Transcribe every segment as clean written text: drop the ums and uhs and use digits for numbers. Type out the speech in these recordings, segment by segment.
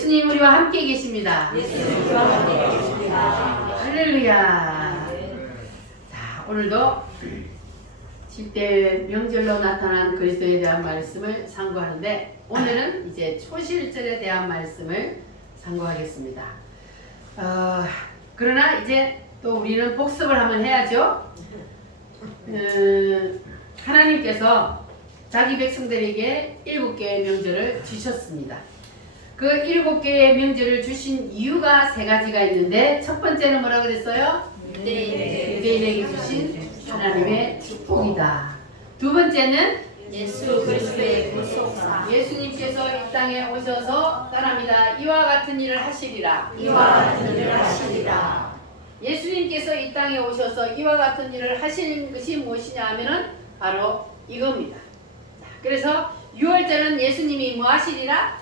예수님 우리와 함께 계십니다. 예수님 우리와 함께 계십니다. 할렐루야. 자, 오늘도 7대 명절로 나타난 그리스도에 대한 말씀을 상고하는데 오늘은 이제 초실절에 대한 말씀을 상고하겠습니다. 그러나 이제 또 우리는 복습을 한번 해야죠. 하나님께서 자기 백성들에게 7개의 명절을 주셨습니다. 그 7개의 명절을 주신 이유가 3가지가 있는데 첫 번째는 뭐라 그랬어요? 유대인에게 주신 하나님의 축복이다. 두 번째는 예수 그리스도의 구속사. 예수님께서 이 땅에 오셔서 따라합니다. 이와 같은 일을 하시리라. 이와 같은 일을 하시리라. 예수님께서 이 땅에 오셔서 이와 같은 일을 하시는 것이 무엇이냐 하면은 바로 이겁니다. 그래서 6월절은 예수님이 뭐 하시리라?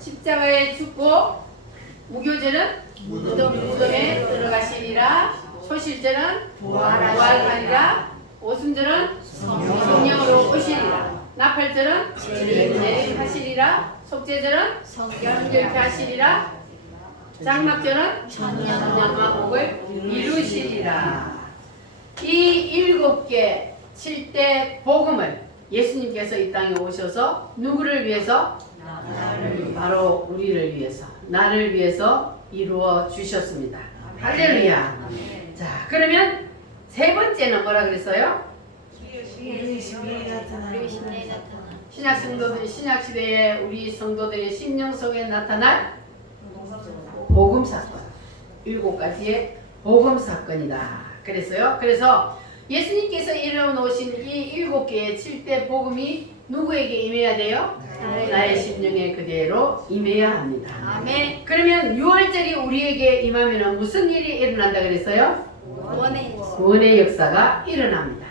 십자가에 죽고 무교절은 무덤에 들어가시리라. 초실절은 부활하리라. 오순절은 성령으로 오시리라. 나팔절은 재림하시리라. 속죄절은 성결케 하시리라. 장막절은 천년왕국을 이루시리라. 이 7개 7대 복음을 예수님께서 이 땅에 오셔서 누구를 위해서? 바로 우리를 위해서, 나를 위해서 이루어 주셨습니다. 할렐루야. 자, 그러면 세 번째는 뭐라 그랬어요? 신약 시대에 우리 성도들의 심령 속에 나타날 복음 사건. 7가지의 복음 사건이다. 그랬어요. 그래서 예수님께서 이뤄놓으신 이 7개의 7대 복음이 누구에게 임해야 돼요? 나의 심령에 그대로 임해야 합니다. 아멘. 그러면 6월절이 우리에게 임하면 무슨 일이 일어난다 그랬어요? 구원의 역사가 일어납니다.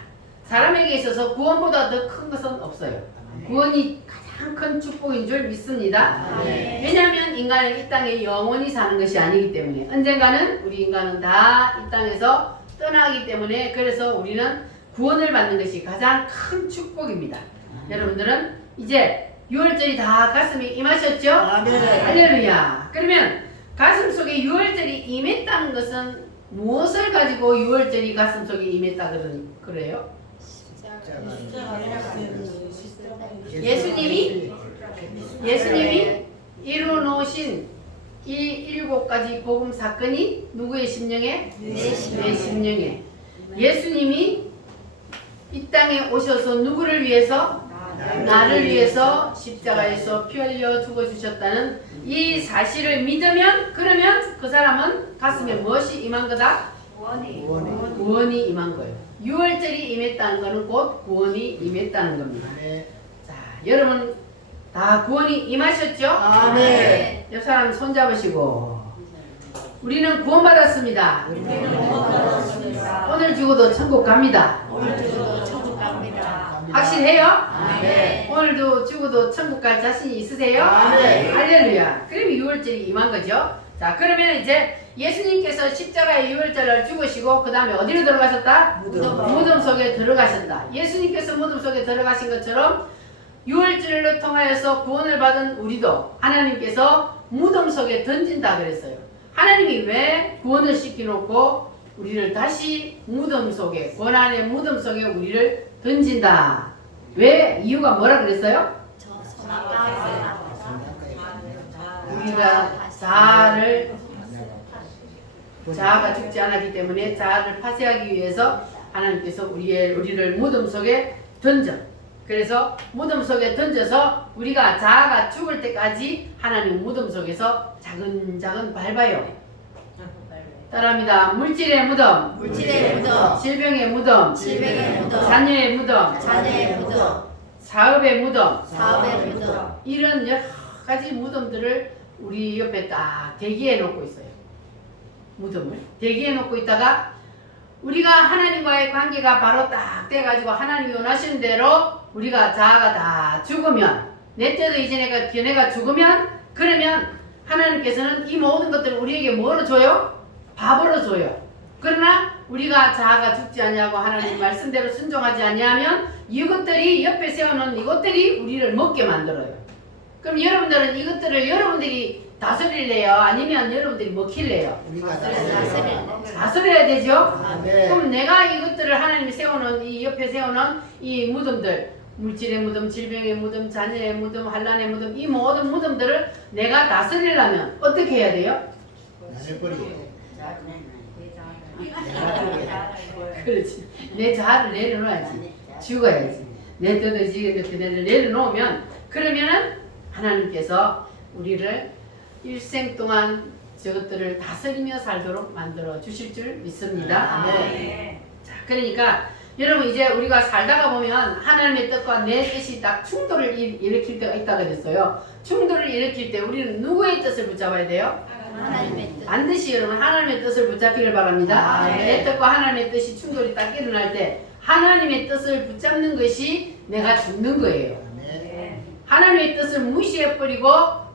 사람에게 있어서 구원보다 더 큰 것은 없어요. 구원이 가장 큰 축복인 줄 믿습니다. 왜냐하면 인간은 이 땅에 영원히 사는 것이 아니기 때문에 언젠가는 우리 인간은 다 이 땅에서 떠나기 때문에 그래서 우리는 구원을 받는 것이 가장 큰 축복입니다. 여러분들은 이제 6월절이 다 가슴에 임하셨죠? 할렐루야. 그러면 가슴 속에 6월절이 임했다는 것은 무엇을 가지고 6월절이 가슴 속에 임했다 그래요? 예수님이 이루어놓으신 이 7가지 복음 사건이 누구의 심령에? 내 심령에. 예수님이 이 땅에 오셔서 누구를 위해서? 나를 위해서 십자가에서 피 흘려 죽어주셨다는 이 사실을 믿으면 그러면 그 사람은 가슴에 무엇이 임한 거다? 구원이 임한 거예요. 6월절이 임했다는 것은 곧 구원이 임했다는 겁니다. 자, 여러분 다 구원이 임하셨죠? 아멘. 옆 사람 손잡으시고 우리는 구원받았습니다. 오늘 죽어도 천국 갑니다. 확실해요? 아멘. 오늘도 죽어도 천국 갈 자신이 있으세요? 아멘. 할렐루야. 그럼 6월절이 임한 거죠. 자, 그러면 이제 예수님께서 십자가에 6월절을 죽으시고 그 다음에 어디로 들어가셨다? 무덤 속에 들어가셨다. 예수님께서 무덤 속에 들어가신 것처럼 6월절을 통하여서 구원을 받은 우리도 하나님께서 무덤 속에 던진다 그랬어요. 하나님이 왜 구원을 시켜놓고 우리를 다시 무덤 속에, 고난의 무덤 속에 우리를 던진다. 왜? 이유가 뭐라 그랬어요? 우리가 자아가 죽지 않았기 때문에 자아를 파쇄하기 위해서 하나님께서 우리를 무덤 속에 던져. 그래서 무덤 속에 던져서 우리가 자아가 죽을 때까지 하나님 무덤 속에서 자근자근 밟아요. 따라합니다. 물질의 무덤, 질병의 무덤, 자녀의 무덤, 사업의 무덤, 이런 여러 가지 무덤들을 우리 옆에 딱 대기해 놓고 있어요. 무덤을 대기해 놓고 있다가 우리가 하나님과의 관계가 바로 딱 돼가지고 하나님이 원하시는 대로 우리가 자아가 다 죽으면 내 때도 이전에 걔네가 죽으면 그러면 하나님께서는 이 모든 것들을 우리에게 뭐로 줘요? 밥으로 줘요. 그러나 우리가 자아가 죽지 않냐고 하나님 말씀대로 순종하지 않냐면 이것들이 옆에 세워놓은 이것들이 우리를 먹게 만들어요. 그럼 여러분들은 이것들을 여러분들이 다스릴래요? 아니면 여러분들이 먹힐래요? 우리가 다스려야 되죠? 아멘. 그럼 내가 이것들을 하나님이 세우는 이 옆에 세우는 이 무덤들, 물질의 무덤, 질병의 무덤, 자녀의 무덤, 환난의 무덤, 이 모든 무덤들을 내가 다스리려면 어떻게 해야 돼요? 나를 버리고 그렇지. 내 자아를 내려놓아야지. 죽어야지. 내 뜻을 지은 그대를 내려놓으면 그러면은 하나님께서 우리를 일생 동안 저것들을 다스리며 살도록 만들어 주실 줄 믿습니다. 네. 자, 그러니까 여러분 이제 우리가 살다가 보면 하나님의 뜻과 내 뜻이 딱 충돌을 일으킬 때가 있다고 그랬어요. 충돌을 일으킬 때 우리는 누구의 뜻을 붙잡아야 돼요? 하나님의 뜻. 반드시 여러분 하나님의 뜻을 붙잡기를 바랍니다. 아, 네. 내 뜻과 하나님의 뜻이 충돌이 딱 일어날 때 하나님의 뜻을 붙잡는 것이 내가 죽는 거예요. 아멘. 하나님의 뜻을 무시해버리고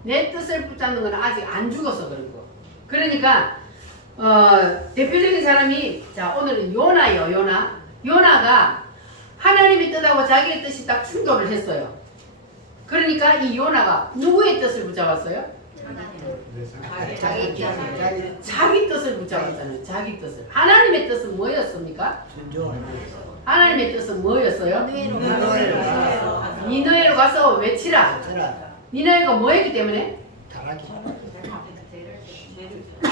내 뜻을 붙잡는 건 아직 안 죽어서 그런 거. 그러니까 대표적인 사람이 자 오늘은 요나예요. 요나가 하나님의 뜻하고 자기의 뜻이 딱 충돌을 했어요. 그러니까 이 요나가 누구의 뜻을 붙잡았어요? 자기 뜻을. 자기 뜻을 붙잡았잖아요. 자기 뜻을. 하나님의 뜻은 뭐였습니까? 순종하는 하나님의 뜻은 뭐였어요? 니느웨로 니느웨로 가서 외치라. 가라. 니느웨가 뭐였기 때문에? 타락이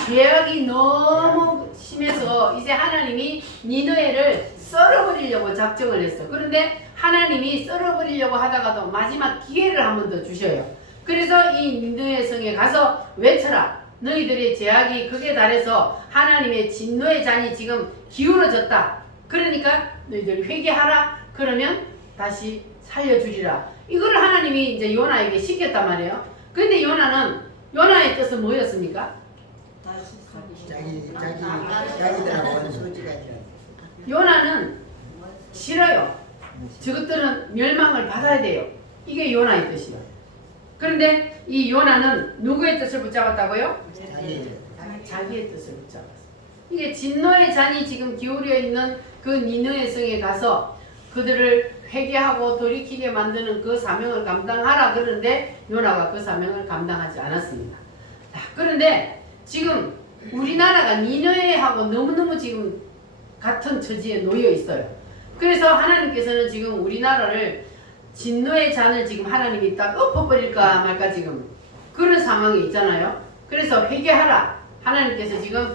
죄악이 너무 심해서 이제 하나님이 니느웨를 썰어버리려고 작정을 했어. 그런데 하나님이 썰어버리려고 하다가도 마지막 기회를 한 번 더 주셔요. 그래서 이 니느웨 성에 가서 외쳐라. 너희들의 죄악이 극에 달해서 하나님의 진노의 잔이 지금 기울어졌다. 그러니까 너희들 회개하라. 그러면 다시 살려주리라. 이걸 하나님이 이제 요나에게 시켰단 말이에요. 근데 요나의 뜻은 뭐였습니까? 자기들하고 소지가 아니라 요나는 싫어요. 저것들은 멸망을 받아야 돼요. 이게 요나의 뜻이야. 그런데 이 요나는 누구의 뜻을 붙잡았다고요? 자기의 뜻을 붙잡았어. 이게 진노의 잔이 지금 기울여 있는 그 니느웨 성에 가서 그들을 회개하고 돌이키게 만드는 그 사명을 감당하라 그러는데 요나가 그 사명을 감당하지 않았습니다. 자, 그런데 지금 우리나라가 니느웨하고 너무너무 지금 같은 처지에 놓여 있어요. 그래서 하나님께서는 지금 우리나라를 진노의 잔을 지금 하나님이 딱 엎어버릴까 말까 지금 그런 상황이 있잖아요. 그래서 회개하라. 하나님께서 지금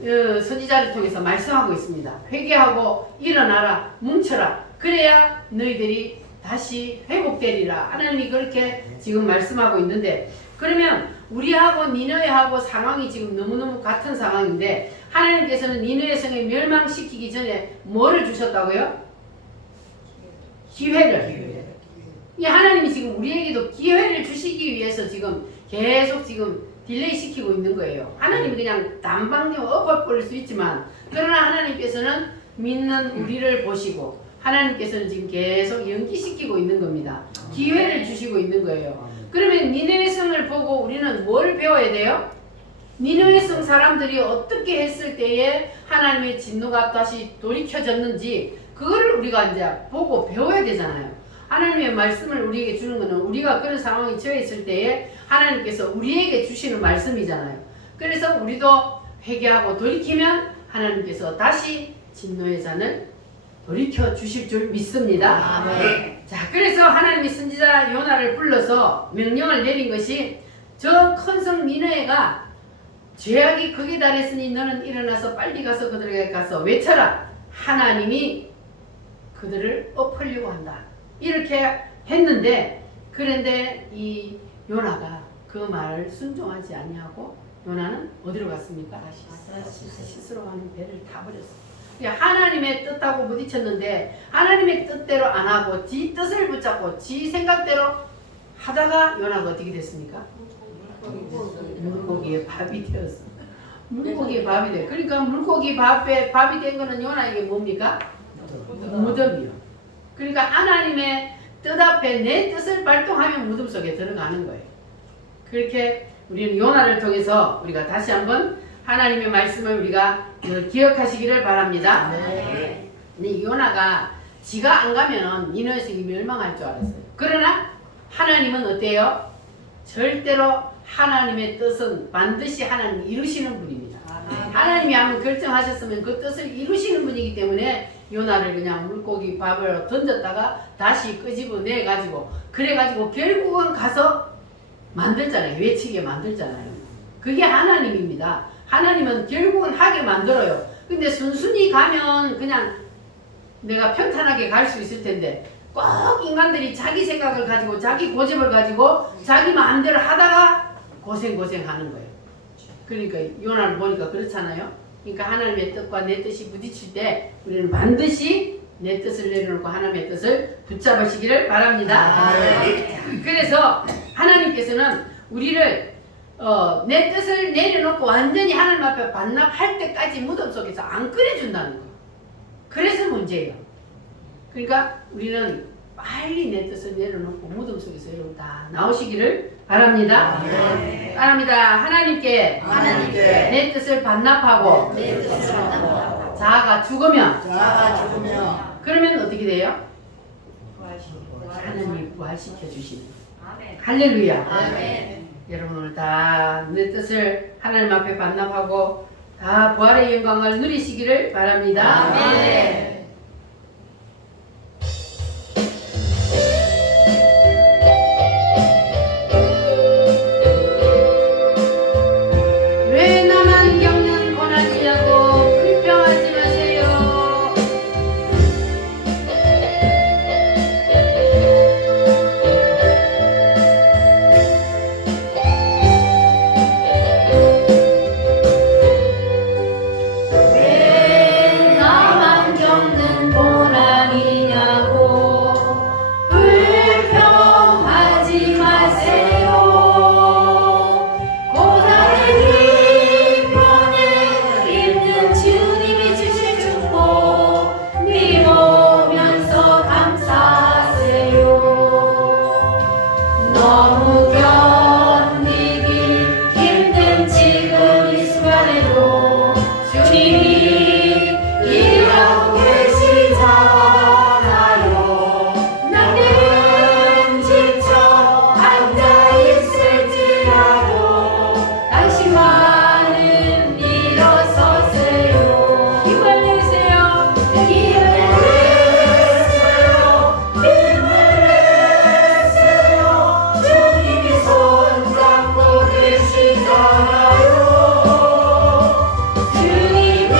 선지자를 통해서 말씀하고 있습니다. 회개하고 일어나라. 뭉쳐라. 그래야 너희들이 다시 회복되리라. 하나님이 그렇게 지금 말씀하고 있는데 그러면 우리하고 니느웨하고 상황이 지금 너무너무 같은 상황인데 하나님께서는 니느웨 성에 멸망시키기 전에 뭐를 주셨다고요? 기회를. 이 하나님이 지금 우리에게도 기회를 주시기 위해서 지금 계속 지금 딜레이 시키고 있는 거예요. 하나님이 그냥 단방에 엎어버릴 수 있지만 그러나 하나님께서는 믿는 우리를 보시고 하나님께서는 지금 계속 연기시키고 있는 겁니다. 기회를 주시고 있는 거예요. 그러면 니느웨 성을 보고 우리는 뭘 배워야 돼요? 니느웨 성 사람들이 어떻게 했을 때에 하나님의 진노가 다시 돌이켜졌는지 그거를 우리가 이제 보고 배워야 되잖아요. 하나님의 말씀을 우리에게 주는 것은 우리가 그런 상황에 처해 있을 때에 하나님께서 우리에게 주시는 말씀이잖아요. 그래서 우리도 회개하고 돌이키면 하나님께서 다시 진노의 잔을 돌이켜 주실 줄 믿습니다. 아멘. 자, 그래서 하나님이 선지자 요나를 불러서 명령을 내린 것이 저 큰 성 니느웨가 죄악이 극에 달했으니 너는 일어나서 빨리 가서 그들에게 가서 외쳐라. 하나님이 그들을 엎으려고 한다. 이렇게 했는데 그런데 이 요나가 그 말을 순종하지 아니하고 요나는 어디로 갔습니까? 스스로 가는 배를 타버렸어. 하나님의 뜻하고 부딪혔는데 하나님의 뜻대로 안 하고 지 뜻을 붙잡고 지 생각대로 하다가 요나가 어떻게 됐습니까? 물고기에 밥이 되었어. 물고기에 밥이 돼. 그러니까 물고기 밥이 된 거는 요나에게 뭡니까? 무덤이요. 그러니까 하나님의 뜻 앞에 내 뜻을 발동하면 무덤 속에 들어가는 거예요. 그렇게 우리는 요나를 통해서 우리가 다시 한번 하나님의 말씀을 우리가 기억하시기를 바랍니다. 네. 근데 요나가 지가 안 가면은 니느웨 성이 멸망할 줄 알았어요. 그러나 하나님은 어때요? 절대로 하나님의 뜻은 반드시 하나님이 이루시는 분입니다. 하나님이 한번 결정하셨으면 그 뜻을 이루시는 분이기 때문에 요나를 그냥 물고기 밥을 던졌다가 다시 끄집어내 가지고 그래가지고 결국은 가서 만들잖아요. 외치게 만들잖아요. 그게 하나님입니다. 하나님은 결국은 하게 만들어요. 근데 순순히 가면 그냥 내가 평탄하게 갈 수 있을 텐데 꼭 인간들이 자기 생각을 가지고 자기 고집을 가지고 자기 마음대로 하다가 고생하는 거예요. 그러니까 요나를 보니까 그렇잖아요. 그러니까 하나님의 뜻과 내 뜻이 부딪힐 때 우리는 반드시 내 뜻을 내려놓고 하나님의 뜻을 붙잡으시기를 바랍니다. 그래서 하나님께서는 우리를 내 뜻을 내려놓고 완전히 하나님 앞에 반납할 때까지 무덤 속에서 안 꺼내준다는 거예요. 그래서 문제예요. 그러니까 우리는 빨리 내 뜻을 내려놓고 무덤 속에서 여러분 다 나오시기를 바랍니다. 바랍니다. 하나님께 내 뜻을 반납하고 자아가 죽으면 그러면 어떻게 돼요? 하나님이 부활시켜 주시는 할렐루야. 여러분 오늘 다 내 뜻을 하나님 앞에 반납하고 다 부활의 영광을 누리시기를 바랍니다. 왜 나만 겪는 고난이냐고 불평하지 마세요. 왜 나만 겪는 고난이냐고 불평하지 마세요. 고난을 이겨내 있는 주님이 주실 축복 믿으면서 감사하세요. 너무 견디기 힘든 지금 이 순간에도 주님이 일하고 계시잖아요. 나는 지쳐 앉아있을지라도 당신만은 일어서세요. 힘을 내세요. 힘을 내세요. 주님이 손잡고 계시잖아요. 주님이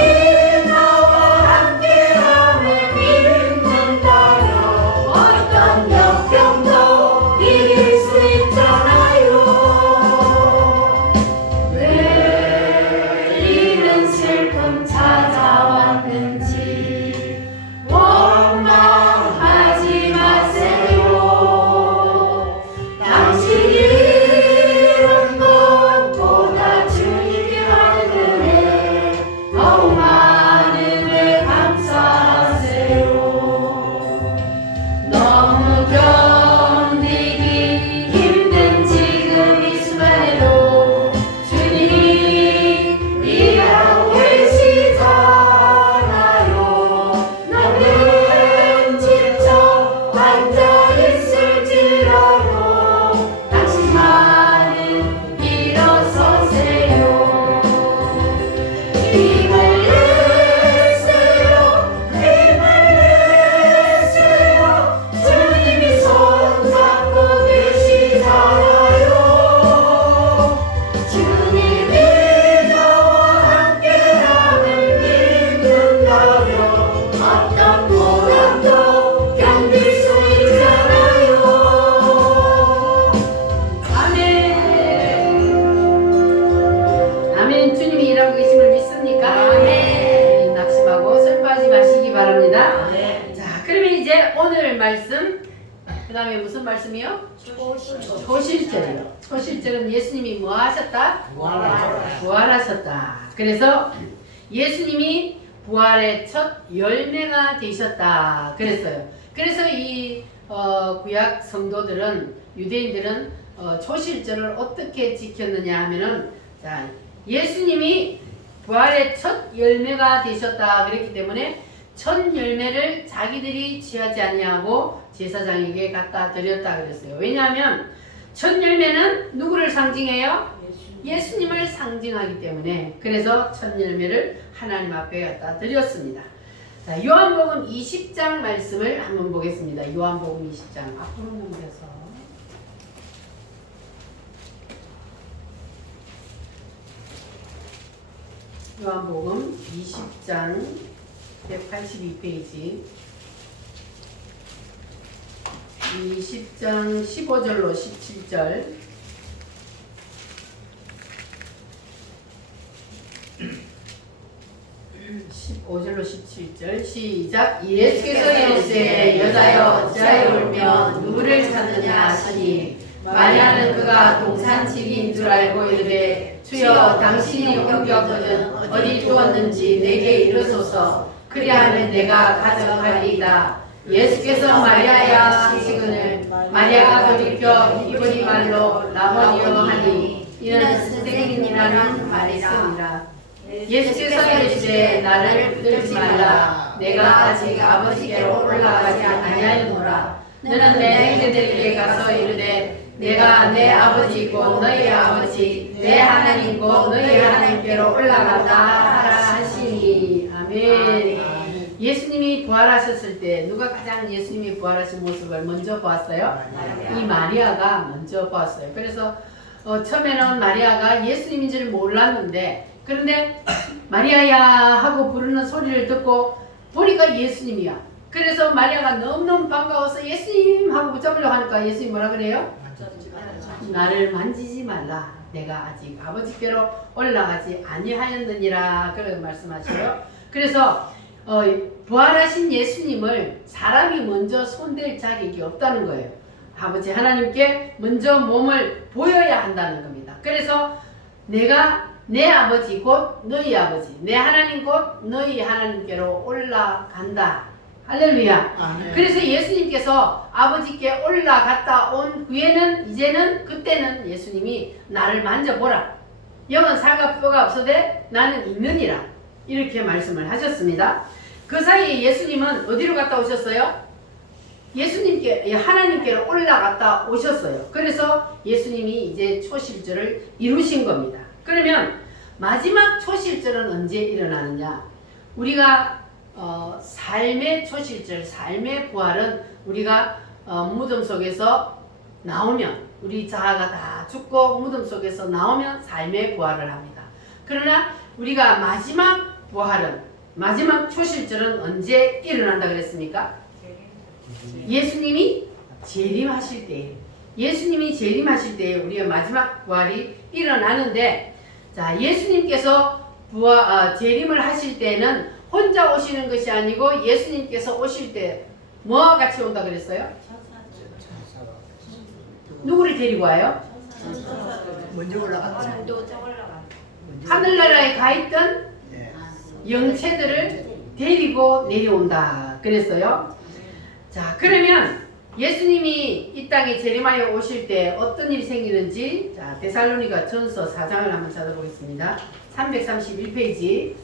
나와 함께함을 믿는다면 어떤 역경도 이길 수 있잖아요. 왜 이런 슬픔 찾아왔는지 원망하지 마세요. 당신이 이룬 것보다 주님께 받은 은혜 너무 많은 데 감사하세요. 너무 견디기 힘든 지금 이 순간에도 주님이 일하고 계시잖아요. 나는 지쳐 앉아있을지라도 당신만은 일어서세요. 힘을 내세요. 힘을 내세요. 주님이 손잡고 계시잖아요. 주님이 나와 함께함을 믿는다면 어떤 고난도 견딜 수 있잖아요. 아멘. 아멘. 주님이 일하고 계심을 믿습니까? 아멘. 낙심하고 슬퍼하지 마시기 바랍니다. 자, 그러면 이제 오늘 말씀, 그 다음에 무슨 말씀이요? 초실절이요. 초실절은 예수님이 뭐 하셨다? 부활하셨다. 그래서 예수님이 부활의 첫 열매가 되셨다. 그랬어요. 그래서 이 구약 성도들은, 유대인들은 초실절을 어떻게 지켰느냐 하면은, 자, 예수님이 부활의 첫 열매가 되셨다 그랬기 때문에 첫 열매를 자기들이 취하지 아니하고 제사장에게 갖다 드렸다 그랬어요. 왜냐하면 첫 열매는 누구를 상징해요? 예수님을 상징하기 때문에 그래서 첫 열매를 하나님 앞에 갖다 드렸습니다. 자, 요한복음 20장 말씀을 한번 보겠습니다. 요한복음 20장 앞으로 넘겨서 요한복음 20장 182페이지 20장 15절로 17절 15절로 17절 시작. 예수께서 이르시되 여자여 어찌하여 울며 누구를 찾느냐 하시니 마리아는 그가 동산집인 줄 알고 이르되 주여 당신이 공격거든 어디 두었는지 내게 이르소서 그리하면 내가 가져가리이다. 예수께서 마리아야 하시거늘 마리아가 돌이켜 히브리 말로 라보니오 하니 이는 선생님이라는 말이니라. 예수께서 이르시되 나를 붙들지 말라. 내가 아직 아버지께로 올라가지 아니하였노라. 너는 내 형제들에게 가서 이르되 내가 내 아버지이고 너희 아버지 내 하나님이고 너희 하나님께로 올라간다 하라 하시니. 아멘. 예수님이 부활하셨을 때 누가 가장 예수님이 부활하신 모습을 먼저 보았어요? 이 마리아가 먼저 보았어요. 그래서 처음에는 마리아가 예수님인 줄 몰랐는데 그런데 마리아야 하고 부르는 소리를 듣고 보니까 예수님이야. 그래서 마리아가 너무너무 반가워서 예수님 하고 붙잡으려고 하니까 예수님 뭐라 그래요? 나를 만지지 말라. 내가 아직 아버지께로 올라가지 아니하였느니라. 그렇게 말씀하셔요. 그래서 부활하신 예수님을 사람이 먼저 손댈 자격이 없다는 거예요. 아버지 하나님께 먼저 몸을 보여야 한다는 겁니다. 그래서 내가 내 아버지 곧 너희 아버지 내 하나님 곧 너희 하나님께로 올라간다. 할렐루야. 아멘. 그래서 예수님께서 아버지께 올라갔다 온 후에는 이제는 그때는 예수님이 나를 만져보라. 영은 살과 뼈가 없어되 나는 있느니라. 이렇게 말씀을 하셨습니다. 그 사이에 예수님은 어디로 갔다 오셨어요? 예수님께 하나님께로 올라갔다 오셨어요. 그래서 예수님이 이제 초실절을 이루신 겁니다. 그러면 마지막 초실절은 언제 일어나느냐? 우리가 삶의 초실절, 삶의 부활은 우리가 무덤 속에서 나오면 우리 자아가 다 죽고 무덤 속에서 나오면 삶의 부활을 합니다. 그러나 우리가 마지막 부활은 마지막 초실절은 언제 일어난다 그랬습니까? 예수님이 재림하실 때, 예수님이 재림하실 때 우리의 마지막 부활이 일어나는데, 자, 예수님께서 재림을 하실 때는 혼자 오시는 것이 아니고 예수님께서 오실 때 뭐와 같이 온다 그랬어요? 누구를 데리고 와요? 먼저 올라갔다. 하늘나라에 가 있던 네. 영체들을 데리고 내려온다 그랬어요. 자, 그러면 예수님이 이 땅에 재림하여 오실 때 어떤 일이 생기는지, 자, 데살로니가 전서 4장을 한번 찾아보겠습니다. 331페이지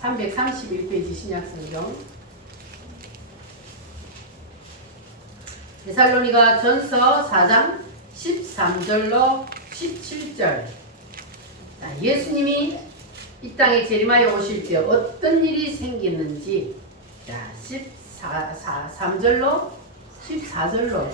331페이지 신약성경 데살로니가 전서 4장 13절로 17절. 자, 예수님이 이 땅에 재림하여 오실 때 어떤 일이 생기는지, 자, 3절로 14절로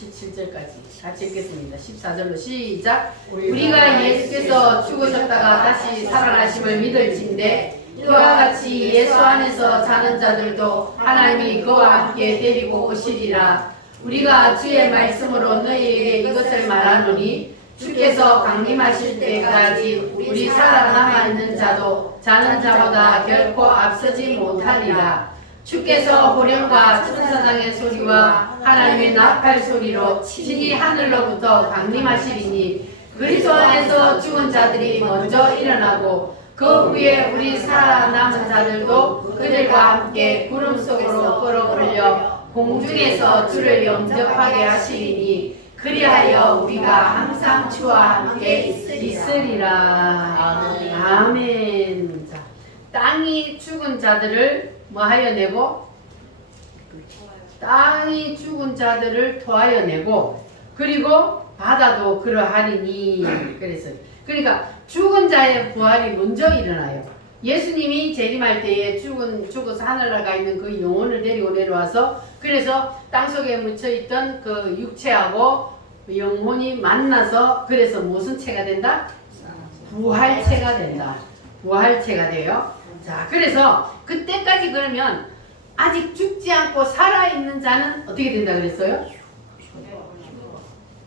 17절까지 같이 읽겠습니다. 14절로 시작. 우리가 예수께서 죽으셨다가 다시 살아나심을 믿을진대 이와 같이 예수 안에서 자는 자들도 하나님이 그와 함께 데리고 오시리라. 우리가 주의 말씀으로 너희에게 이것을 말하노니 주께서 강림하실 때까지 우리 살아남아 있는 자도 자는 자보다 결코 앞서지 못하리라. 주께서 호령과 천사장의 소리와 하나님의 나팔 소리로 신이 하늘로부터 강림하시리니 그리스도 안에서 죽은 자들이 먼저 일어나고 그 후에 우리 살아남은 자들도 그들과 함께 구름 속으로 끌어올려 공중에서 주를 영접하게 하시리니 그리하여 우리가 항상 주와 함께 있으리라. 아멘. 자, 땅이 죽은 자들을 뭐하여 내고? 땅이 죽은 자들을 토하여 내고, 그리고 받아도 그러하리니 그랬어요. 그러니까 죽은 자의 부활이 먼저 일어나요. 예수님이 재림할 때에 죽어서 하늘나라 있는 그 영혼을 데리고 내려와서 그래서 땅속에 묻혀있던 그 육체하고 영혼이 만나서 그래서 무슨 체가 된다? 부활체가 된다. 부활체가 돼요. 자, 그래서 그때까지 그러면 아직 죽지 않고 살아있는 자는 어떻게 된다 그랬어요?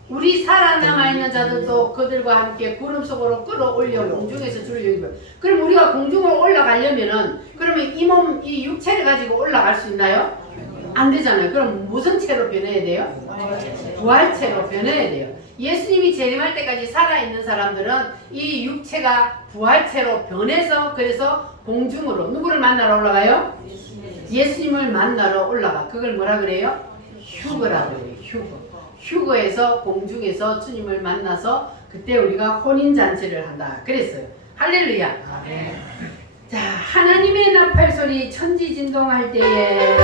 우리 살아남아있는 자들도 그들과 함께 구름 속으로 끌어올려 공중에서 주를 여기고. 그럼 우리가 공중으로 올라가려면은 그러면 이 몸, 이 육체를 가지고 올라갈 수 있나요? 안 되잖아요. 그럼 무슨 체로 변해야 돼요? 부활체로 변해야 돼요. 예수님이 재림할 때까지 살아있는 사람들은 이 육체가 부활체로 변해서 그래서 공중으로 누구를 만나러 올라가요? 예수님을 만나러 올라가. 그걸 뭐라 그래요? 휴거라 그래요. 휴거. 휴거에서 공중에서 주님을 만나서 그때 우리가 혼인잔치를 한다 그랬어요. 할렐루야. 자, 하나님의 나팔소리 천지진동할 때에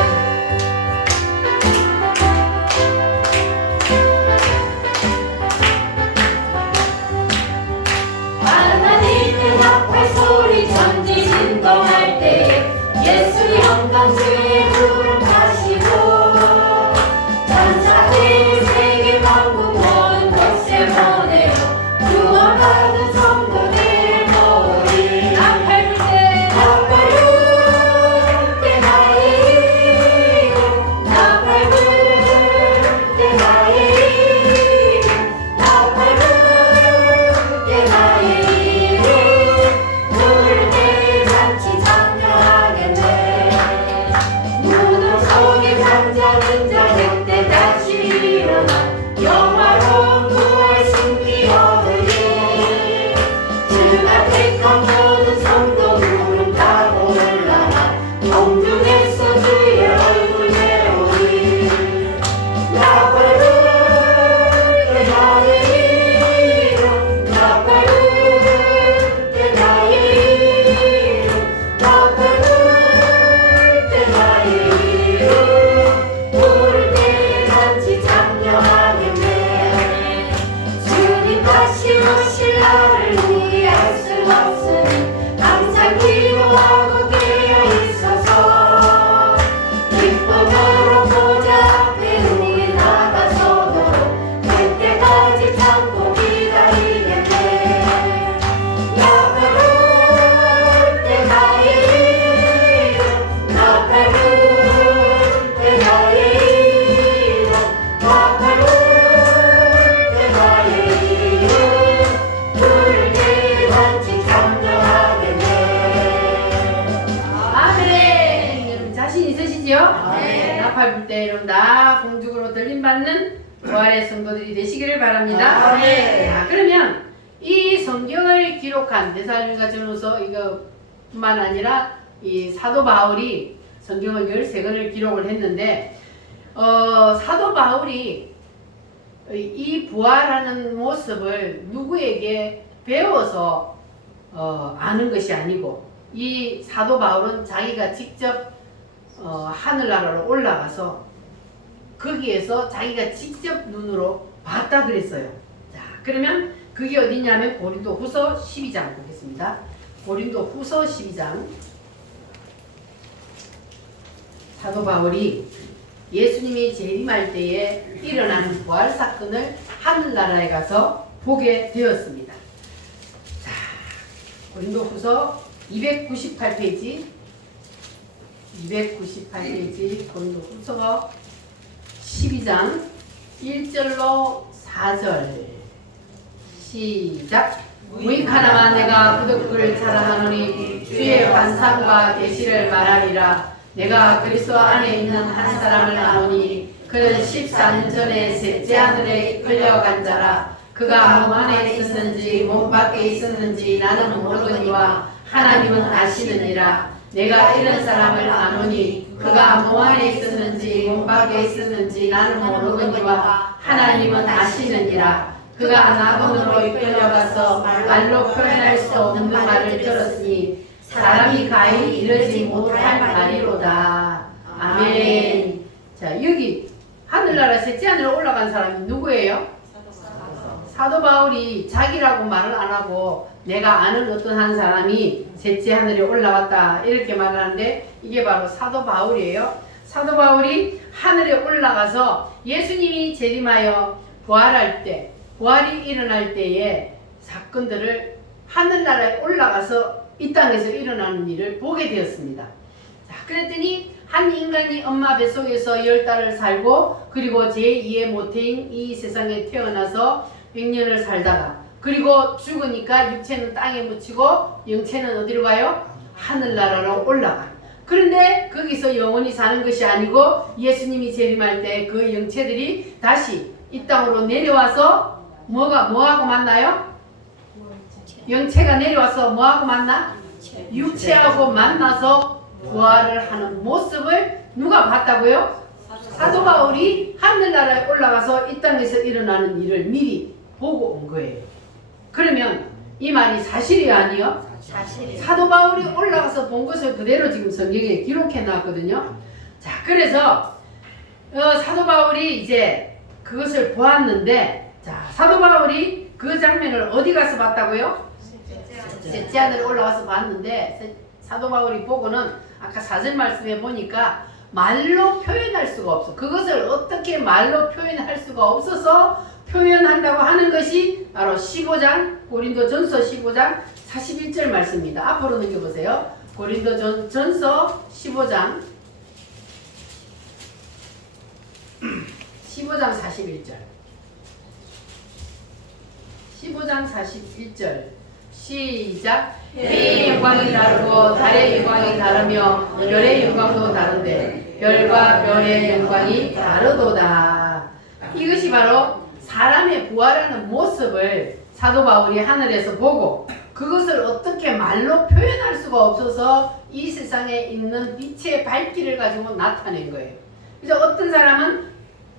하나님의 나팔소리 천지진동할 때에 예수 영광 주의 부름 타시고 천사들 세계 만국 모든 곳에 보내어 구원받은 성도들 모으리. 나팔 불 때 나팔 불 때 나의 이름 나팔 불 때 나의 이름 나팔 불 때 나의 이름 부를 때 잔치 참여하겠네. 무덤 속에 잠자는 자 그때 다시 일어나 영화로운 부활 신비 얻으리. 주가 택한 모든 성도들은 다 올라가 공중에서 주의 얼굴 배우리. 나팔 불 때 나의 이름 나팔 불 때 나의 이름 나팔 불 때 나의 이름 부를 때 잔치 참여하겠네. 주님 다시 오실 날을 우리알 수 없으니 항상 기도하고 깨어 있어서 기쁨으로 보좌 앞에 우리 나가서도 그때까지 참고 기다리겠네. 나팔 불 때 나의 이름 나팔 불 때 나의 이름 나팔 불 때 나의 이름 부를 때 잔치 참여하겠네. 아멘. 여러분 자신 있으시죠? 네. 나팔 불 때 여러분 다 공중으로 들림받는 부활의 성도들이 되시기를 바랍니다. 아멘. 자, 그러면 이 성경을 기록한 데살로니가 전후서 이거뿐만 아니라 이 사도 바울이 성경을 13권을 기록을 했는데 사도 바울이 이 부활하는 모습을 누구에게 배워서 아는 것이 아니고 이 사도 바울은 자기가 직접 하늘나라로 올라가서 거기에서 자기가 직접 눈으로 봤다 그랬어요. 자, 그러면 그게 어디냐면 고린도 후서 12장 보겠습니다. 고린도 후서 12장. 사도 바울이 예수님이 재림할 때에 일어난 부활 사건을 하늘나라에 가서 보게 되었습니다. 자, 고린도 후서 298페이지 298페이지 고린도 후서 12장 1절로 4절 시작. 무익하나마 내가 그덕을 자랑하노니 주의 환상과 계시를 말하리라. 내가 그리스도 안에 있는 한 사람을 아노니 그는 14년 전에 셋째 하늘에 이끌려간 자라. 그가 몸 안에 있었는지 몸 밖에 있었는지 나는 모르거니와 하나님은 아시느니라. 내가 이런 사람을 아노니 그가 몸 안에 있었는지 몸 밖에 있었는지 나는 모르거니와 하나님은 아시느니라. 그가 낙원으로 이끌려가서 말로 표현할 수 없는 말을 들었으니 사람이 가히 이르지 못할 말이로다. 아멘. 자, 여기 하늘나라 셋째 하늘에 올라간 사람이 누구예요? 사도 바울이 자기라고 말을 안 하고 내가 아는 어떤 한 사람이 셋째 하늘에 올라왔다 이렇게 말하는데 이게 바로 사도 바울이에요. 사도 바울이 하늘에 올라가서 예수님이 재림하여 부활할 때, 부활이 일어날 때의 사건들을 하늘나라에 올라가서 이 땅에서 일어나는 일을 보게 되었습니다. 자, 그랬더니 한 인간이 엄마 뱃속에서 10달을 살고 그리고 제2의 모태인 이 세상에 태어나서 100년을 살다가 그리고 죽으니까 육체는 땅에 묻히고 영체는 어디로 가요? 하늘나라로 올라가. 그런데 거기서 영원히 사는 것이 아니고 예수님이 재림할 때 그 영체들이 다시 이 땅으로 내려와서 뭐하고 만나요? 영체가 내려와서 뭐하고 만나? 육체하고 만나서 부활을 하는 모습을 누가 봤다고요? 사도 바울이 하늘나라에 올라가서 이 땅에서 일어나는 일을 미리 보고 온 거예요. 그러면 이 말이 사실이야 아니요? 사실이에요. 사도 바울이 올라가서 본 것을 그대로 지금 성경에 기록해 놨거든요. 자, 그래서 사도 바울이 이제 그것을 보았는데, 자, 사도 바울이 그 장면을 어디 가서 봤다고요? 셋째 하늘에 올라가서 봤는데 사도 바울이 보고는 아까 사절 말씀에 보니까 말로 표현할 수가 없어. 그것을 어떻게 말로 표현할 수가 없어서 표현한다고 하는 것이 바로 15장 고린도전서 15장 41절 말씀입니다. 앞으로 넘겨보세요. 고린도전서 15장 41절 15장 41절 시작. 해의 영광이 다르고 달의 영광이 다르며 별의 영광도 다른데 별과 별의 영광이 다르도다. 이것이 바로 사람의 부활하는 모습을 사도 바울이 하늘에서 보고 그것을 어떻게 말로 표현할 수가 없어서 이 세상에 있는 빛의 밝기를 가지고 나타낸 거예요. 그래서 어떤 사람은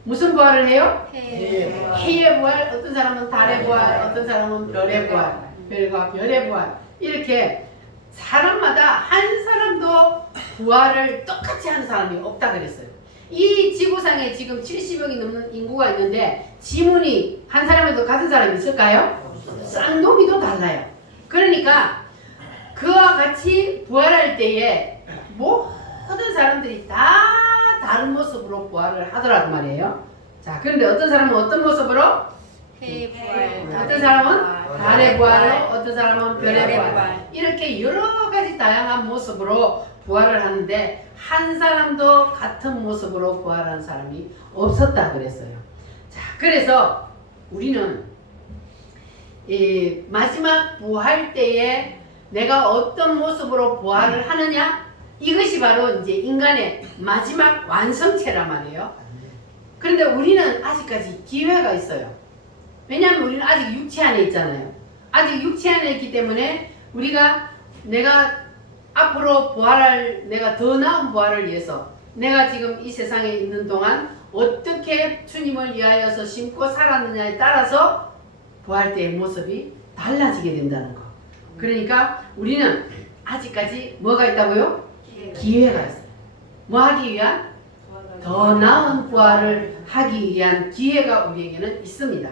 무슨 부활을 해요? 해의 부활, 어떤 사람은 달의 부활, 어떤 사람은 별의 부활, 별과 별의 부활. 이렇게 사람마다 한 사람도 부활을 똑같이 하는 사람이 없다 그랬어요. 이 지구상에 지금 70억이 넘는 인구가 있는데 지문이 한 사람에도 같은 사람이 있을까요? 쌍둥이도 달라요. 그러니까 그와 같이 부활할 때에 모든 사람들이 다 다른 모습으로 부활을 하더라고 말이에요. 자, 그런데 어떤 사람은 어떤 모습으로? 어떤 사람은 달의 부활로, 어떤 사람은 별의 부활. 이렇게 여러 가지 다양한 모습으로 부활을 하는데 한 사람도 같은 모습으로 부활한 사람이 없었다 그랬어요. 자, 그래서 우리는 이 마지막 부활 때에 내가 어떤 모습으로 부활을 하느냐, 이것이 바로 이제 인간의 마지막 완성체란 말이에요. 그런데 우리는 아직까지 기회가 있어요. 왜냐하면 우리는 아직 육체 안에 있잖아요. 아직 육체 안에 있기 때문에 내가 앞으로 부활할, 내가 더 나은 부활을 위해서 내가 지금 이 세상에 있는 동안 어떻게 주님을 위하여서 심고 살았느냐에 따라서 부활 때의 모습이 달라지게 된다는 거. 그러니까 우리는 아직까지 뭐가 있다고요? 기회가 있어요. 뭐 하기 위한? 더 나은 부활을 하기 위한 기회가 우리에게는 있습니다.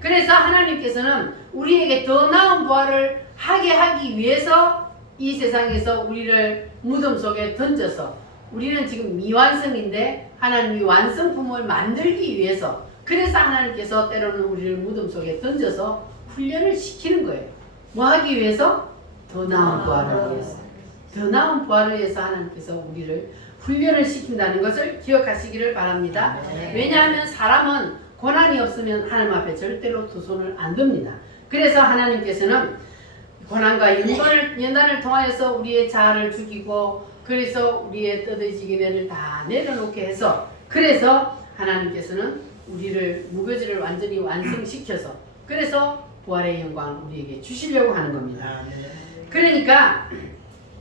그래서 하나님께서는 우리에게 더 나은 부활을 하게 하기 위해서 이 세상에서 우리를 무덤 속에 던져서, 우리는 지금 미완성인데 하나님이 완성품을 만들기 위해서, 그래서 하나님께서 때로는 우리를 무덤 속에 던져서 훈련을 시키는 거예요. 뭐 하기 위해서? 더 나은 부활을 위해서. 더 나은 부활을 위해서 하나님께서 우리를 훈련을 시킨다는 것을 기억하시기를 바랍니다. 왜냐하면 사람은 고난이 없으면 하나님 앞에 절대로 두 손을 안 듭니다. 그래서 하나님께서는 고난과 연단을 통하여서 우리의 자아를 죽이고, 그래서 우리의 떠들지긴 애를 다 내려놓게 해서, 그래서 하나님께서는 우리를 무거지를 완전히 완성시켜서, 그래서 부활의 영광을 우리에게 주시려고 하는 겁니다. 그러니까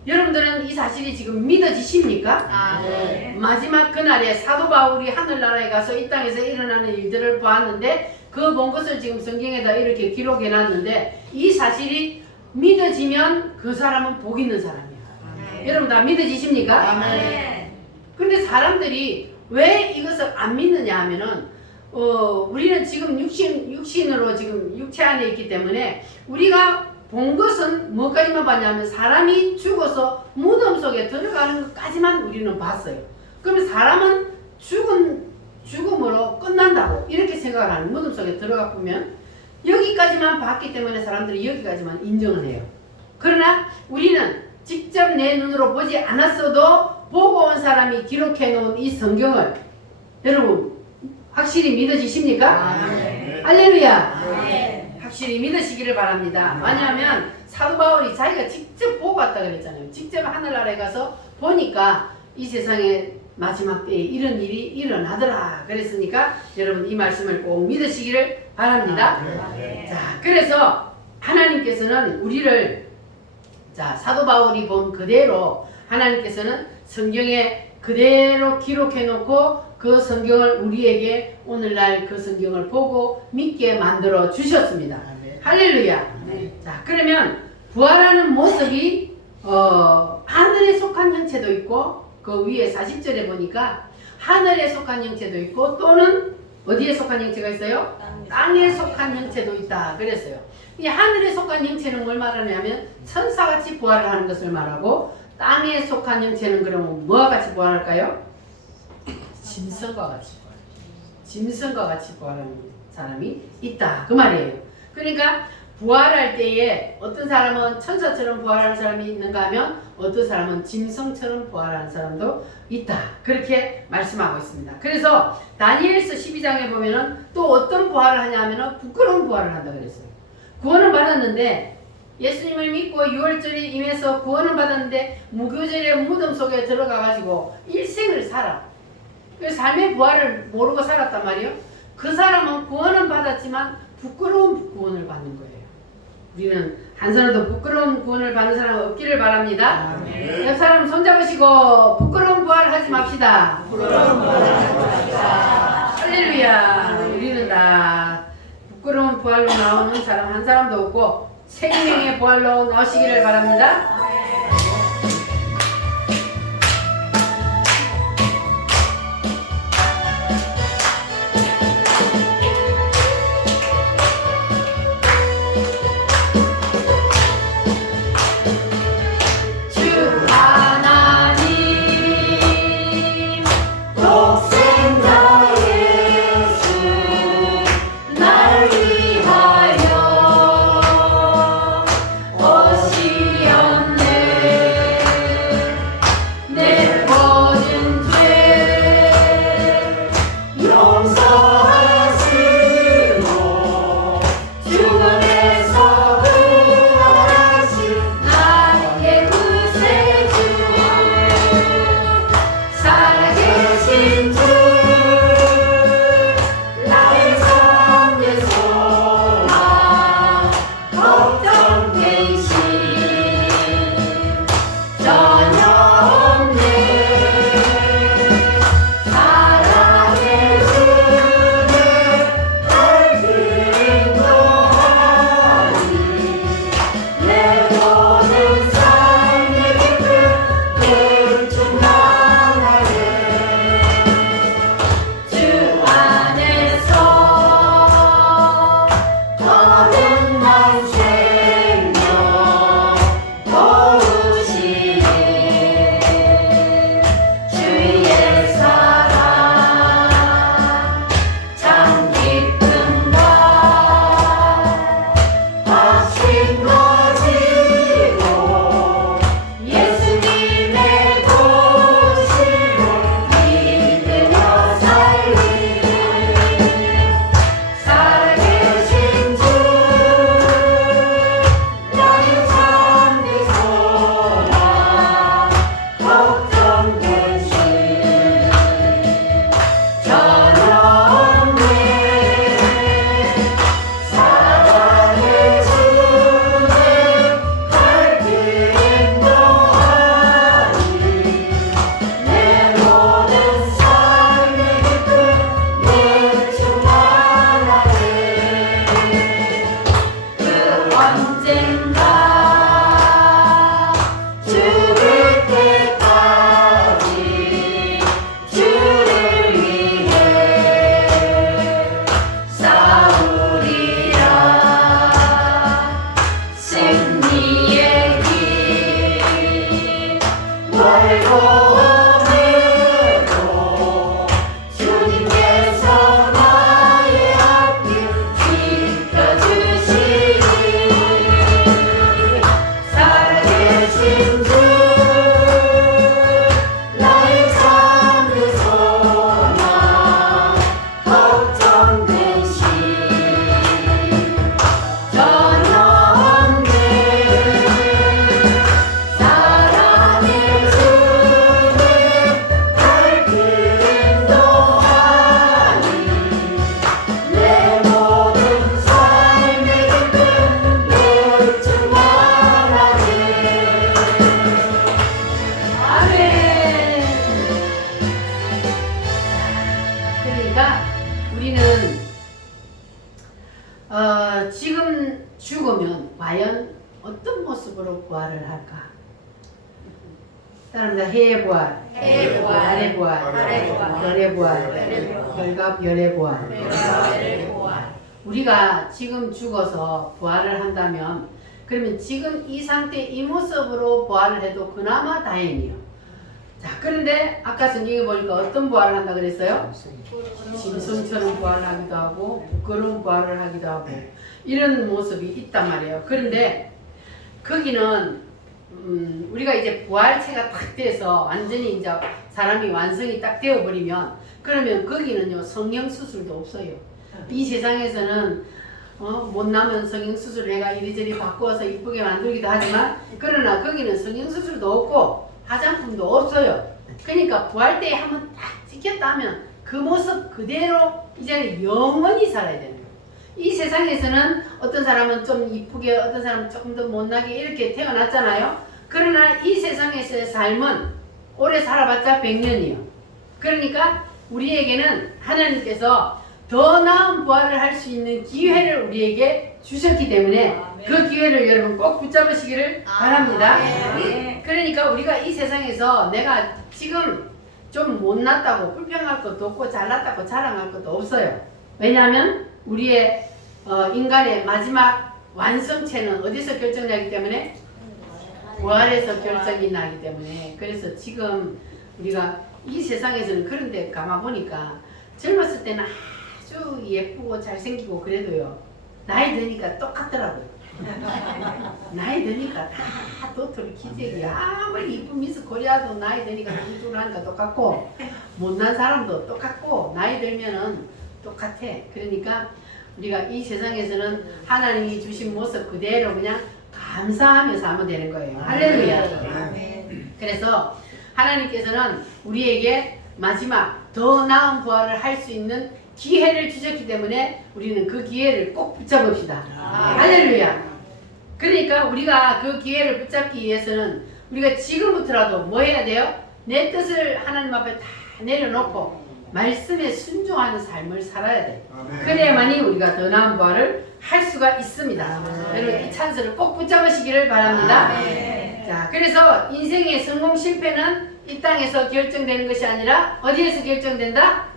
여러분들은 이 사실이 지금 믿어지십니까? 네. 마지막 그날에 사도 바울이 하늘나라에 가서 이 땅에서 일어나는 일들을 보았는데 그 본 것을 지금 성경에다 이렇게 기록해 놨는데, 이 사실이 믿어지면 그 사람은 복 있는 사람이야. 여러분 다 믿어지십니까? 네. 그런데 사람들이 왜 이것을 안 믿느냐 하면은 우리는 지금 육신으로 지금 육체 안에 있기 때문에 우리가 본 것은 뭐까지만 봤냐면 사람이 죽어서 무덤 속에 들어가는 것까지만 우리는 봤어요. 그러면 사람은 죽음으로 끝난다고 이렇게 생각을 하는, 무덤 속에 들어가 보면 여기까지만 봤기 때문에 사람들이 여기까지만 인정을 해요. 그러나 우리는 직접 내 눈으로 보지 않았어도 보고 온 사람이 기록해 놓은 이 성경을 여러분 확실히 믿어지십니까? 네. 할렐루야. 네. 확실히 믿으시기를 바랍니다. 왜냐하면 사도 바울이 자기가 직접 보고 왔다 그랬잖아요. 직접 하늘나라에 가서 보니까 이 세상에 마지막 때에 이런 일이 일어나더라 그랬으니까 여러분 이 말씀을 꼭 믿으시기를 바랍니다. 네. 자, 그래서 하나님께서는 우리를 사도 바울이 본 그대로 하나님께서는 성경에 그대로 기록해 놓고 그 성경을 우리에게 오늘날 그 성경을 보고 믿게 만들어 주셨습니다. 할렐루야. 자, 그러면 부활하는 모습이 하늘에 속한 형체도 있고 그 위에 40절에 보니까 하늘에 속한 형체도 있고 또는 어디에 속한 형체가 있어요? 땅에 속한 형체도 있다 그랬어요. 이 하늘에 속한 형체는 뭘 말하냐면 천사같이 부활을 하는 것을 말하고, 땅에 속한 형체는 그러면 뭐와 같이 부활할까요? 짐승과 같이 부활하는 사람이 있다 그 말이에요. 그러니까 부활할 때에 어떤 사람은 천사처럼 부활하는 사람이 있는가 하면 어떤 사람은 짐승처럼 부활하는 사람도 있다 그렇게 말씀하고 있습니다. 그래서 다니엘서 12장에 보면은 또 어떤 부활을 하냐 하면은 부끄러운 부활을 한다 그랬어요. 구원을 받았는데 예수님을 믿고 6월절에 임해서 구원을 받았는데 무교절에 무덤 속에 들어가가지고 일생을 살아. 그 삶의 부활을 모르고 살았단 말이에요. 그 사람은 구원은 받았지만 부끄러운 구원을 받는 거예요. 우리는 한 사람도 부끄러운 구원을 받는 사람 없기를 바랍니다. 옆 사람 손잡으시고 부끄러운 부활을 하지 맙시다. 할렐루야. 우리는 다 부끄러운 부활로 나오는 사람 한 사람도 없고 생명의 부활로 나오시기를 바랍니다. 과연 어떤 모습으로 부활을 할까? 따라합니다. 해의 부활, 해의 부활, 달의 부활, 달의 부활, 별의 부활, 별의 부활, 별과 별의 부활. 별의 부활. 우리가 지금 죽어서 부활을 한다면 그러면 지금 이 상태 이 모습으로 부활을 해도 그나마 다행이에요. 자, 그런데 아까 성경에 보니까 어떤 부활을 한다 그랬어요? 짐승처럼 부활을 하기도 하고 부끄러운 부활을 하기도 하고 이런 모습이 있단 말이에요. 그런데 거기는 우리가 이제 부활체가 딱 돼서 완전히 이제 사람이 완성이 딱 되어버리면 그러면 거기는요 성형수술도 없어요. 이 세상에서는 못나면 성형수술을 해가 이리저리 바꾸어서 이쁘게 만들기도 하지만 그러나 거기는 성형수술도 없고 화장품도 없어요. 그러니까 부활 때에 한번 딱 찍혔다면 그 모습 그대로 이제는 영원히 살아야 되는 거예요. 이 세상에서는 어떤 사람은 좀 이쁘게 어떤 사람은 조금 더 못나게 이렇게 태어났잖아요. 그러나 이 세상에서의 삶은 오래 살아봤자 100년이요. 그러니까 우리에게는 하나님께서 더 나은 부활을 할 수 있는 기회를 우리에게 주셨기 때문에 그 기회를 여러분 꼭 붙잡으시기를 바랍니다. 그러니까 우리가 이 세상에서 내가 지금 좀 못났다고 불평할 것도 없고 잘났다고 자랑할 것도 없어요. 왜냐하면 우리의 인간의 마지막 완성체는 어디서 결정나기 때문에? 부활에서 결정이 나기 때문에. 그래서 지금 우리가 이 세상에서는 그런데 가만보니까 젊었을 때는 아주 예쁘고 잘생기고 그래도요 나이 드니까 똑같더라고요. 나이 드니까 다 도토리 기재기 아무리 이쁜 미스 코리아도 나이 드니까 이쪽으로 하니까 똑같고 못난 사람도 똑같고 나이 들면은 똑같아. 그러니까 우리가 이 세상에서는 하나님이 주신 모습 그대로 그냥 감사하며 살면 되는 거예요. 할렐루야. 그래서 하나님께서는 우리에게 마지막 더 나은 부활을 할 수 있는 기회를 주셨기 때문에 우리는 그 기회를 꼭 붙잡읍시다. 할렐루야. 그러니까 우리가 그 기회를 붙잡기 위해서는 우리가 지금부터라도 뭐 해야 돼요? 내 뜻을 하나님 앞에 다 내려놓고 말씀에 순종하는 삶을 살아야 돼. 그래야만이 우리가 더 나은 부활을 할 수가 있습니다. 여러분 이 찬스를 꼭 붙잡으시기를 바랍니다. 자, 그래서 인생의 성공 실패는 이 땅에서 결정되는 것이 아니라 어디에서 결정된다?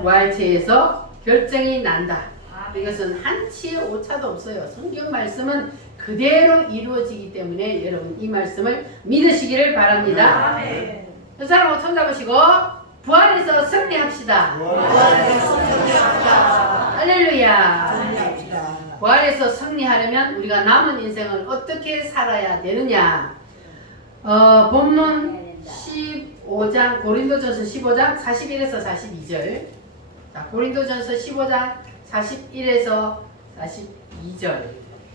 부활체에서 결정이 난다. 이것은 한치의 오차도 없어요. 성경 말씀은 그대로 이루어지기 때문에 여러분 이 말씀을 믿으시기를 바랍니다. 그 사람하고 손잡으시고 부활에서 승리합시다. 할렐루야. 부활에서 승리하려면 우리가 남은 인생을 어떻게 살아야 되느냐. 본문 15장 고린도전서 15장 41에서 42절. 자, 고린도전서 15장 41에서 42절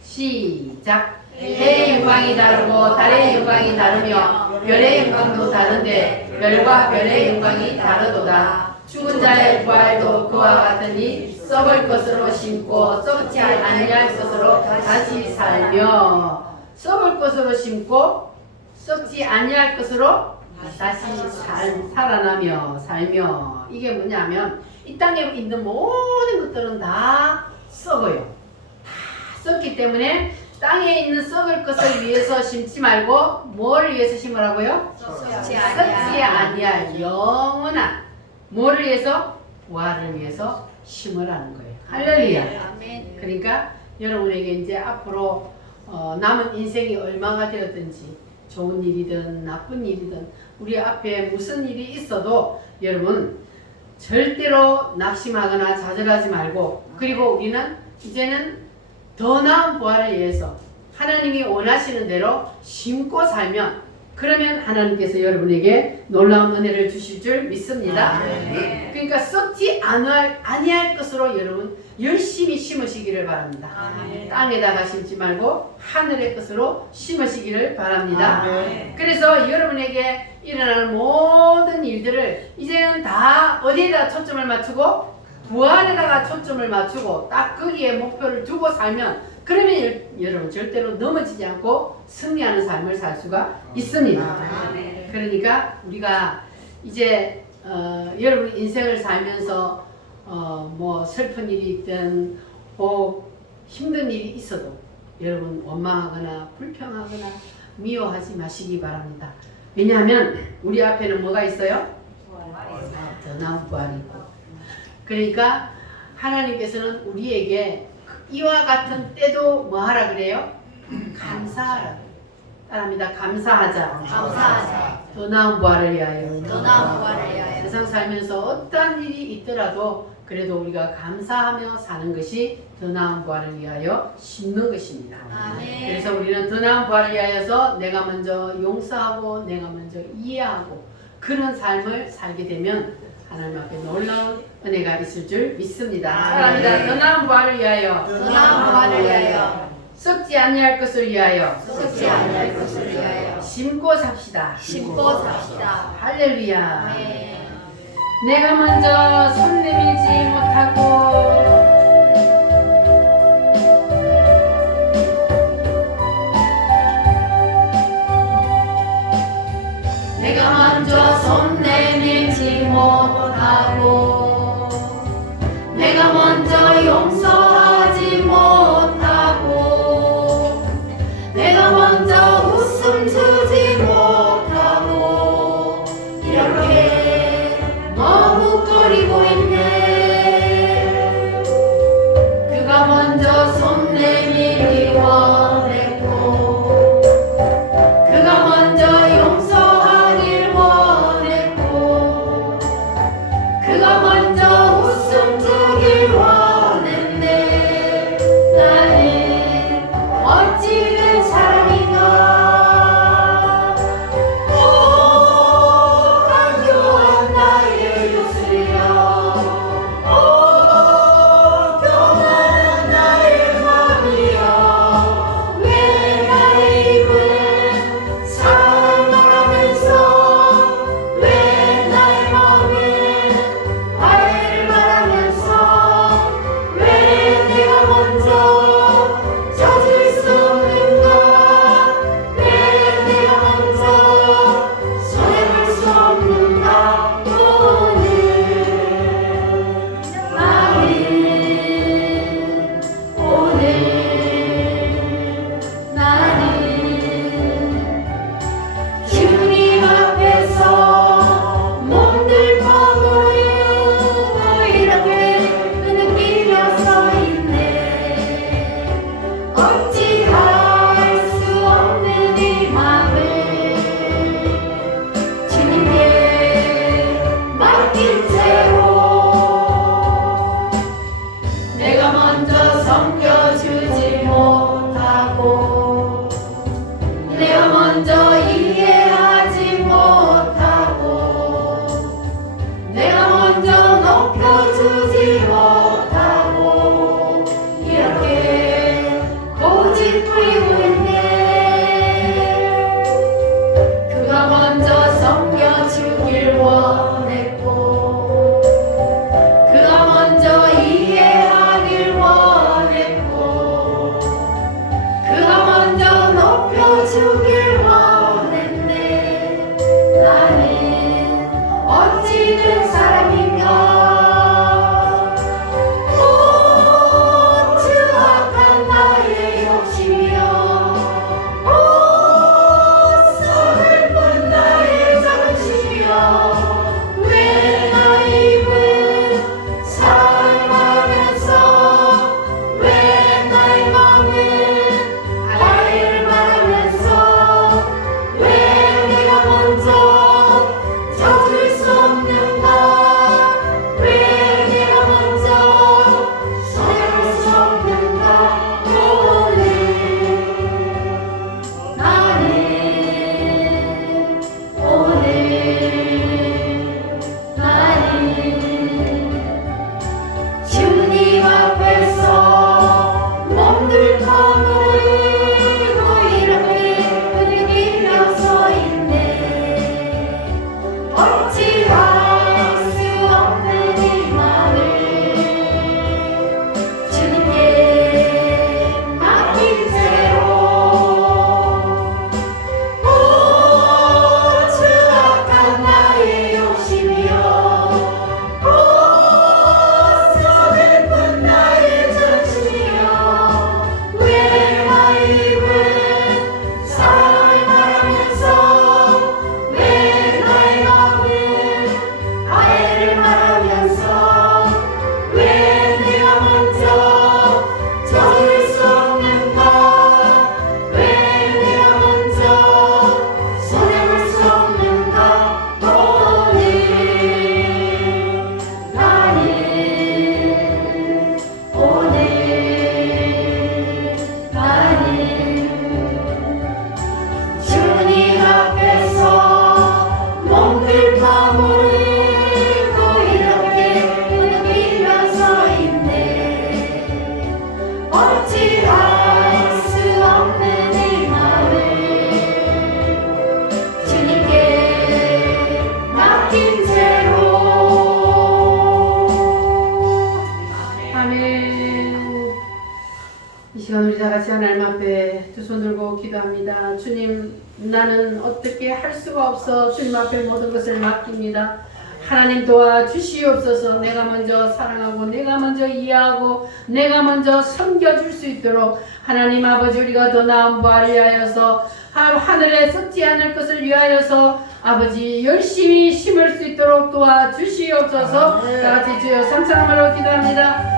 시작. 해의 영광이 다르고 달의 영광이 다르며 별의 영광도 다른데 별과 별의 영광이 다르도다. 죽은 자의 부활도 그와 같으니 썩을 것으로 심고 썩지 아니할 것으로 다시 살며 썩을 것으로 심고 썩지 아니할 것으로 다시 살아나며 살며. 이게 뭐냐면 이 땅에 있는 모든 것들은 다 썩어요. 다 썩기 때문에 땅에 있는 썩을 것을 위해서 심지 말고 뭘 위해서 심으라고요? 썩지 아니할 영원한 뭐를 위해서? 부활을 위해서 심으라는 거예요. 할렐루야. 그러니까 여러분에게 이제 앞으로 남은 인생이 얼마가 되었든지 좋은 일이든 나쁜 일이든 우리 앞에 무슨 일이 있어도 여러분 절대로 낙심하거나 좌절하지 말고, 그리고 우리는 이제는 더 나은 부활을 위해서 하나님이 원하시는 대로 심고 살면 그러면 하나님께서 여러분에게 놀라운 은혜를 주실 줄 믿습니다. 그러니까 썩지 아니할 것으로 여러분 열심히 심으시기를 바랍니다. 땅에다가 심지 말고 하늘의 것으로 심으시기를 바랍니다. 그래서 여러분에게 일어나는 모든 일들을 이제는 다 어디에다 초점을 맞추고 부활에다가 초점을 맞추고 딱 거기에 목표를 두고 살면 그러면 여러분 절대로 넘어지지 않고 승리하는 삶을 살 수가 있습니다. 그러니까 우리가 이제 여러분 인생을 살면서 뭐 슬픈 일이 있든 힘든 일이 있어도 여러분 원망하거나 불평하거나 미워하지 마시기 바랍니다. 왜냐하면 우리 앞에는 뭐가 있어요? 더 나은 부활이 있고. 그러니까 하나님께서는 우리에게 이와 같은 때도 뭐 하라 그래요? 감사하라. 따라합니다. 감사하자. 감사하자. 더 나은 부활을 위하여. 더 나은 부활을 위하여. 세상 살면서 어떠한 일이 있더라도 그래도 우리가 감사하며 사는 것이 더 나은 부활을 위하여 심는 것입니다. 아멘. 그래서 우리는 더 나은 부활을 위하여서 내가 먼저 용서하고 내가 먼저 이해하고 그런 삶을 살게 되면 하나님 앞에 놀라운 은혜가 있을 줄 믿습니다. 아멘. 사랑합니다. 더 나은 부활을 위하여. 더 나은 부활을 위하여. 썩지 아니할 것을 위하여. 썩지 아니할 것을 위하여. 심고 삽시다. 심고 삽시다. 할렐루야. 아멘. 내가 먼저 손 내밀지 못하고 내가 먼저 손 내밀지 못하고 내가 먼저 용서하지 못하고 내가 먼저 웃음 주지 못하고 이렇게 머뭇거리고 있네. 그가 먼저 손 내밀기 원했고 그가 먼저 용서하길 원했고 이 시간 우리 다 같이 하나님 앞에 두 손 들고 기도합니다. 주님, 나는 어떻게 할 수가 없어 주님 앞에 모든 것을 맡깁니다. 하나님 도와주시옵소서. 내가 먼저 사랑하고 내가 먼저 이해하고 내가 먼저 섬겨줄 수 있도록 하나님 아버지, 우리가 더 나은 부활을 위하여서 하늘에 썩지 않을 것을 위하여서 아버지 열심히 심을 수 있도록 도와주시옵소서. 다 같이 주여 삼창함으로 기도합니다.